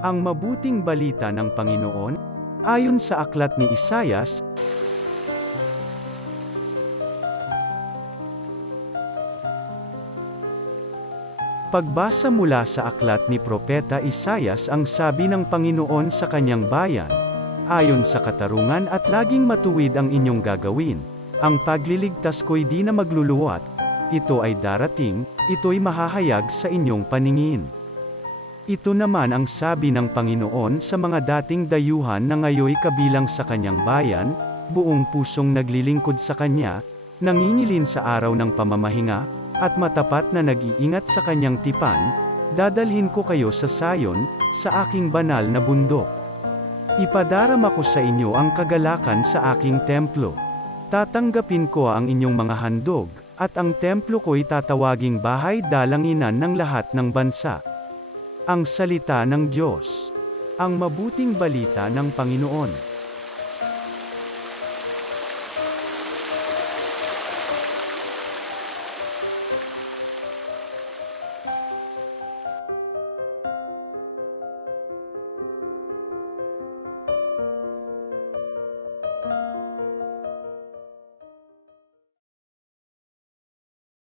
Ang mabuting balita ng Panginoon, ayon sa aklat ni Isaias, pagbasa mula sa aklat ni Propeta Isaias, ang sabi ng Panginoon sa kanyang bayan, ayon sa katarungan at laging matuwid ang inyong gagawin, ang pagliligtas ko'y di na magluluwat, ito ay darating, ito'y mahahayag sa inyong paningin. Ito naman ang sabi ng Panginoon sa mga dating dayuhan na ngayoy kabilang sa kanyang bayan, buong pusong naglilingkod sa kanya, nangingilin sa araw ng pamamahinga, at matapat na nag-iingat sa kanyang tipan, dadalhin ko kayo sa Sayon, sa aking banal na bundok. Ipadarama ko sa inyo ang kagalakan sa aking templo. Tatanggapin ko ang inyong mga handog, at ang templo ko'y tatawaging bahay dalanginan ng lahat ng bansa. Ang salita ng Diyos. Ang mabuting balita ng Panginoon.